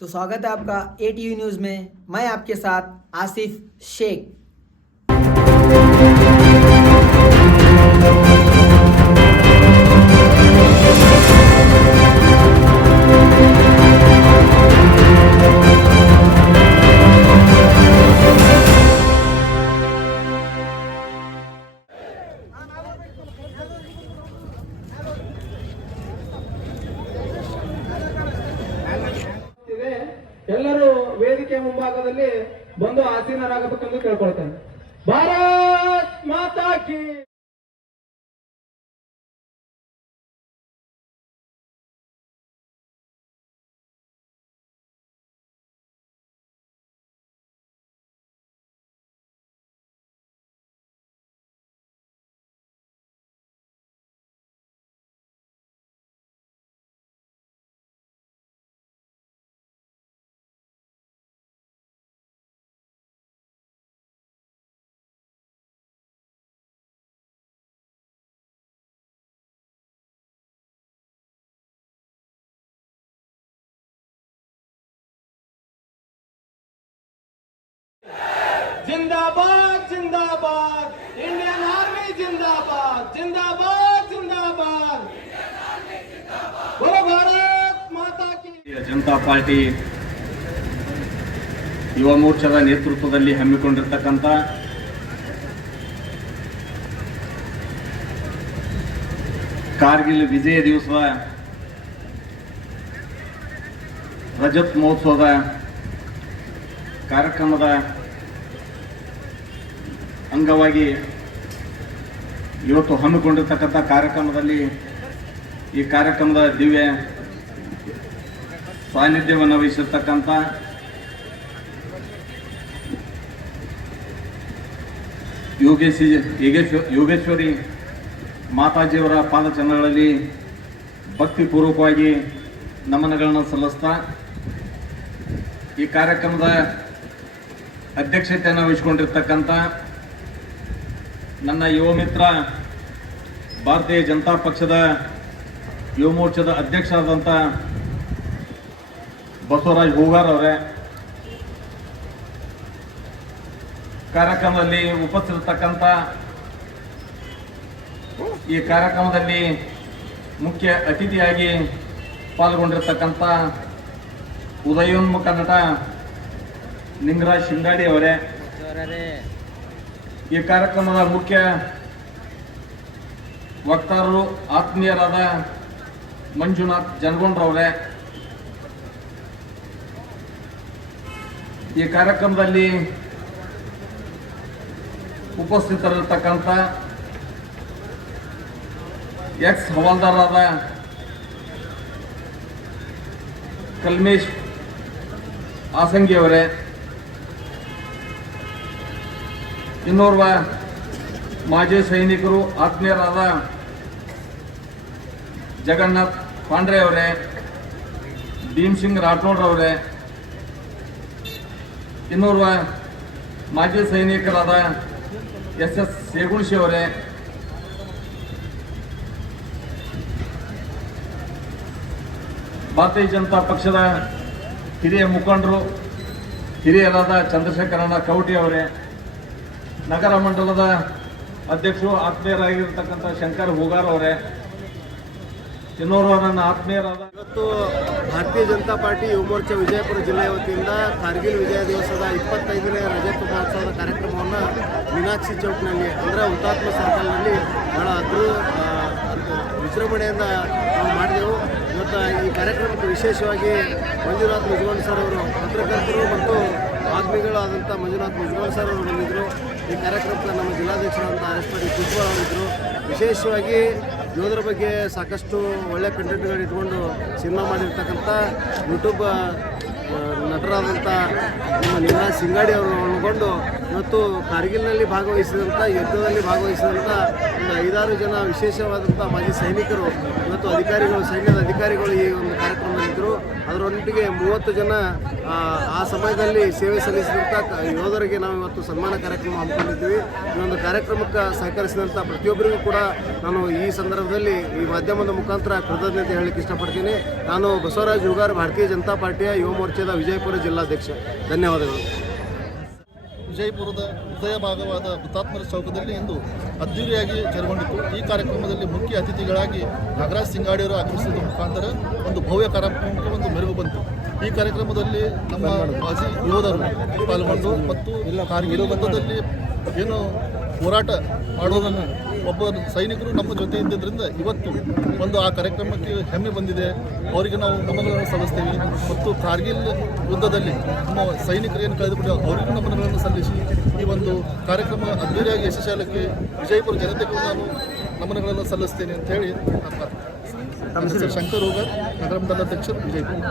तो स्वागत है आपका ATV न्यूज़ में। मैं आपके साथ आसिफ शेख। ಎಲ್ಲರೂ ವೇದಿಕೆ ಮುಂಭಾಗದಲ್ಲಿ ಬಂದು ಆಸೀನರಾಗಬೇಕೆಂದು ಕೇಳ್ಕೊಳ್ತೇನೆ. ಭಾರತ್ ಮಾತಾ ಕಿ. जिंदाबाद जिंदाबाद इंडियन आर्मी जिंदाबाद जिंदाबाद जिंदाबाद बोलो भारत माता की. ಜನತಾ ಪಾರ್ಟಿ ಯುವ ಮೋರ್ಚಾದ ನೇತೃತ್ವದಲ್ಲಿ ಹಮ್ಮಿಕೊಂಡಿರ್ತಕ್ಕಂಥ ಕಾರ್ಗಿಲ್ ವಿಜಯ ದಿವಸದ ರಜತ್ ಮಹೋತ್ಸವದ ಕಾರ್ಯಕ್ರಮದ ಅಂಗವಾಗಿ ಇವತ್ತು ಹಮ್ಮಿಕೊಂಡಿರ್ತಕ್ಕಂಥ ಕಾರ್ಯಕ್ರಮದಲ್ಲಿ ಈ ಕಾರ್ಯಕ್ರಮದ ದಿವ್ಯ ಸಾನ್ನಿಧ್ಯವನ್ನು ವಹಿಸಿರ್ತಕ್ಕಂಥ ಯೋಗೇಶ್ವರಿ ಮಾತಾಜಿಯವರ ಪಾದಚರಣಗಳಲ್ಲಿ ಭಕ್ತಿಪೂರ್ವಕವಾಗಿ ನಮನಗಳನ್ನು ಸಲ್ಲಿಸ್ತಾ ಈ ಕಾರ್ಯಕ್ರಮದ ಅಧ್ಯಕ್ಷತೆಯನ್ನು ವಹಿಸಿಕೊಂಡಿರ್ತಕ್ಕಂಥ ನನ್ನ ಯುವ ಮಿತ್ರ ಭಾರತೀಯ ಜನತಾ ಪಕ್ಷದ ಯುವ ಮೋರ್ಚಾದ ಅಧ್ಯಕ್ಷರಾದಂಥ ಬಸವರಾಜ್ ಹೂಗಾರ್ ಅವರೇ, ಕಾರ್ಯಕ್ರಮದಲ್ಲಿ ಉಪಸ್ಥಿತರ್ತಕ್ಕಂಥ ಈ ಕಾರ್ಯಕ್ರಮದಲ್ಲಿ ಮುಖ್ಯ ಅತಿಥಿಯಾಗಿ ಪಾಲ್ಗೊಂಡಿರ್ತಕ್ಕಂಥ ಉದಯೋನ್ಮುಖ ನಟ ನಿಂಗರಾಜ್ ಶಿಂಗಾಡಿ ಅವರೇ, ಈ ಕಾರ್ಯಕ್ರಮದ ಮುಖ್ಯ ವಕ್ತಾರರು ಆತ್ಮೀಯರಾದ ಮಂಜುನಾಥ್ ಜನಗೊಂಡ್ರವರೇ, ಈ ಕಾರ್ಯಕ್ರಮದಲ್ಲಿ ಉಪಸ್ಥಿತರಿರ್ತಕ್ಕಂಥ ಎಕ್ಸ್ ಹವಾಲ್ದಾರರಾದ ಕಲ್ಮೇಶ್ ಆಸಂಗಿ ಅವರೇ, ಇನ್ನೋರ್ವ ಮಾಜಿ ಸೈನಿಕರು ಆತ್ಮೀಯರಾದ ಜಗನ್ನಾಥ್ ಪಾಂಡ್ರೆ ಅವರೇ, ಭೀಮ್ ಸಿಂಗ್ ರಾಠೋಡ್ರವರೇ, ಇನ್ನೋರ್ವ ಮಾಜಿ ಸೈನಿಕರಾದ SS ಸೇಗುಣಶಿ ಅವರೇ, ಭಾರತೀಯ ಜನತಾ ಪಕ್ಷದ ಹಿರಿಯ ಮುಖಂಡರು ಹಿರಿಯರಾದ ಚಂದ್ರಶೇಖರಣ್ಣ ಕವಟಿ ಅವರೇ, ನಗರ ಮಂಡಲದ ಅಧ್ಯಕ್ಷರು ಆತ್ಮೀಯರಾಗಿರ್ತಕ್ಕಂಥ ಶಂಕರ್ ಹೂಗಾರ್ ಅವರೇ, ಇನ್ನೋರ್ವ ನನ್ನ ಆತ್ಮೀಯರಾದ. ಇವತ್ತು ಭಾರತೀಯ ಜನತಾ ಪಾರ್ಟಿ ಯುವ ಮೋರ್ಚಾ ವಿಜಯಪುರ ಜಿಲ್ಲೆಯ ವತಿಯಿಂದ ಕಾರ್ಗಿಲ್ ವಿಜಯ ದಿವಸದ 25ನೇ ರಜತ ಮಹೋತ್ಸವದ ಕಾರ್ಯಕ್ರಮವನ್ನು ಮೀನಾಕ್ಷಿ ಚೌಕ್ನಲ್ಲಿ ಅಂದರೆ ಹುತಾತ್ಮ ಸರ್ಕಲ್ನಲ್ಲಿ ಬಹಳ ವಿಜೃಂಭಣೆಯಿಂದ ನಾವು ಮಾಡಿದೆವು. ಇವತ್ತು ಈ ಕಾರ್ಯಕ್ರಮಕ್ಕೆ ವಿಶೇಷವಾಗಿ ಮಂಜುನಾಥ್ ಮುಜುಗಲ್ ಸರ್ ಅವರು ಪತ್ರಕರ್ತರು ಮತ್ತು ವಾಗ್ಮಿಗಳಾದಂಥ ಮಂಜುನಾಥ್ ಮುಜುಗಲ್ ಸರ್ ಅವರು ಬಂದಿದ್ದರು. ಈ ಕಾರ್ಯಕ್ರಮಕ್ಕೆ ನಮ್ಮ ಜಿಲ್ಲಾಧ್ಯಕ್ಷರಾದಂಥ RS ಪಾಟೀಲ್ ಕುಜ್ವಾಲ್ ಅವರಿದ್ದರು. ವಿಶೇಷವಾಗಿ ಯೋಧರ ಬಗ್ಗೆ ಸಾಕಷ್ಟು ಒಳ್ಳೆಯ ಕಂಟೆಂಟ್ಗಳು ಇಟ್ಕೊಂಡು ಸಿನಿಮಾ ಮಾಡಿರ್ತಕ್ಕಂಥ ಯೂಟ್ಯೂಬ್ ನಟರಾದಂಥ ನಮ್ಮ ನಿಂಗರಾಜ್ ಸಿಂಗಾಡಿ ಅವರು ಒಳಗೊಂಡು ಇವತ್ತು ಕಾರ್ಗಿಲ್ನಲ್ಲಿ ಭಾಗವಹಿಸಿದಂಥ ಯುದ್ಧದಲ್ಲಿ ಭಾಗವಹಿಸಿದಂಥ ಒಂದು 5-6 ಜನ ವಿಶೇಷವಾದಂಥ ಮಾಜಿ ಸೈನಿಕರು ಇವತ್ತು ಅಧಿಕಾರಿಗಳು, ಸೈನ್ಯದ ಅಧಿಕಾರಿಗಳು ಈ ಒಂದು ಕಾರ್ಯಕ್ರಮದಲ್ಲಿದ್ದರು. ಮಾಡಿದರು. ಅದರೊಂದಿಗೆ 30 ಜನ ಆ ಸಮಯದಲ್ಲಿ ಸೇವೆ ಸಲ್ಲಿಸಿದಂಥ ಯೋಧರಿಗೆ ನಾವು ಇವತ್ತು ಸನ್ಮಾನ ಕಾರ್ಯಕ್ರಮ ಹಮ್ಮಿಕೊಂಡಿದ್ದೀವಿ. ಈ ಒಂದು ಕಾರ್ಯಕ್ರಮಕ್ಕೆ ಸಹಕರಿಸಿದಂಥ ಪ್ರತಿಯೊಬ್ಬರಿಗೂ ಕೂಡ ನಾನು ಈ ಸಂದರ್ಭದಲ್ಲಿ ಈ ಮಾಧ್ಯಮದ ಮುಖಾಂತರ ಕೃತಜ್ಞತೆ ಹೇಳಲಿಕ್ಕೆ ಇಷ್ಟಪಡ್ತೀನಿ. ನಾನು ಬಸವರಾಜ್ ಹುಗಾರ್, ಭಾರತೀಯ ಜನತಾ ಪಾರ್ಟಿಯ ಯುವ ಮೋರ್ಚಾದ ವಿಜಯಪುರ ಜಿಲ್ಲಾಧ್ಯಕ್ಷ. ಧನ್ಯವಾದಗಳು. ವಿಜಯಪುರದ ಹೃದಯ ಭಾಗವಾದ ಹುತಾತ್ಮರ ಚೌಕದಲ್ಲಿ ಇಂದು ಅದ್ದೂರಿಯಾಗಿ ಜರುಗೊಂಡಿತು. ಈ ಕಾರ್ಯಕ್ರಮದಲ್ಲಿ ಮುಖ್ಯ ಅತಿಥಿಗಳಾಗಿ ನಾಗರಾಜ್ ಸಿಂಗಾಡಿಯವರು ಆಗಮಿಸಿದ ಮುಖಾಂತರ ಒಂದು ಭವ್ಯ ಕಾರ್ಯಕ್ರಮಕ್ಕೆ ಒಂದು ಮೆರುಗು ಬಂತು. ಈ ಕಾರ್ಯಕ್ರಮದಲ್ಲಿ ನಮ್ಮ ಮಾಜಿ ಯೋಧರು ಪಾಲ್ಗೊಂಡು ಮತ್ತು ಕಾರ್ಗಿಲ್ ಯುದ್ಧದಲ್ಲಿ ಏನು ಹೋರಾಟ ಮಾಡೋದನ್ನು ಒಬ್ಬ ಸೈನಿಕರು ನಮ್ಮ ಜೊತೆ ಇದ್ದಿದ್ದರಿಂದ ಇವತ್ತು ಒಂದು ಆ ಕಾರ್ಯಕ್ರಮಕ್ಕೆ ಹೆಮ್ಮೆ ಬಂದಿದೆ. ಅವರಿಗೆ ನಾವು ನಮನಗಳನ್ನು ಸಲ್ಲಿಸ್ತೇವೆ ಮತ್ತು ಕಾರ್ಗಿಲ್ ಯುದ್ಧದಲ್ಲಿ ನಮ್ಮ ಸೈನಿಕರು ಏನು ಕಳೆದುಕೊಂಡು ಅವರಿಗೂ ನಮನಗಳನ್ನು ಸಲ್ಲಿಸಿ ಈ ಒಂದು ಕಾರ್ಯಕ್ರಮ ಅದ್ದೂರಿಯಾಗಿ ಯಶಸ್ವಿಯಾಗಲಿಕ್ಕೆ ವಿಜಯಪುರ ಜನತೆಗೂ ನಾನು ನಮನಗಳನ್ನು ಸಲ್ಲಿಸ್ತೇನೆ ಅಂತ ಹೇಳಿ ನನ್ನ ಹೆಸರು ಶಂಕರ್ ಹುಗಾರ್, ನಗರ ಮಂಡಲಾಧ್ಯಕ್ಷರು, ವಿಜಯಪುರ.